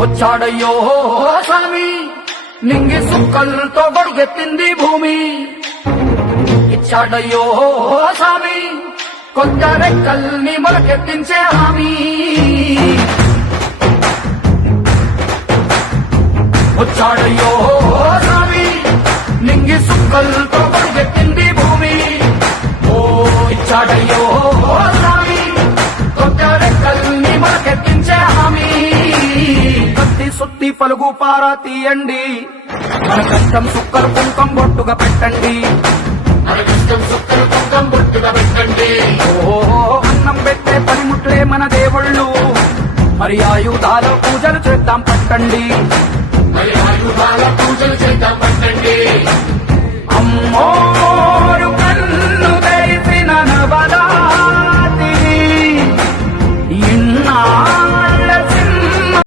వచ్చాడయ్యో స్వామి నింగి సుక్కలతో గొడుగెత్తింది భూమి. ఇచ్చాడయ్యో స్వామి కొత్త రెక్కల్ని మొలకెత్తించే హామీ. వచ్చాడయ్యో స్వామి నింగి సుక్కలతో గొడుగెత్తింది భూమి. ఓ ఇచ్చాడయ్యో స్వామి కొత్త రెక్కల్ని మొలకెత్తించే హామీ. కత్తి సుత్తి పలుగు పారా తీయండి, మన కష్టం సుక్కలు కుంకం బొట్టుగా పెట్టండి. మన కష్టం సుక్కలు కుంకం బొట్టుగా పెట్టండి. ఓ అన్నం పెట్టే పనిముట్లే మన దేవుళ్ళు, మరి ఆయుధాల పూజలు చేద్దాం పట్టండి. మరి ఆయుధాల పూజలు చేద్దాం పట్టండి. అమ్మోరు కన్ను తెరిసి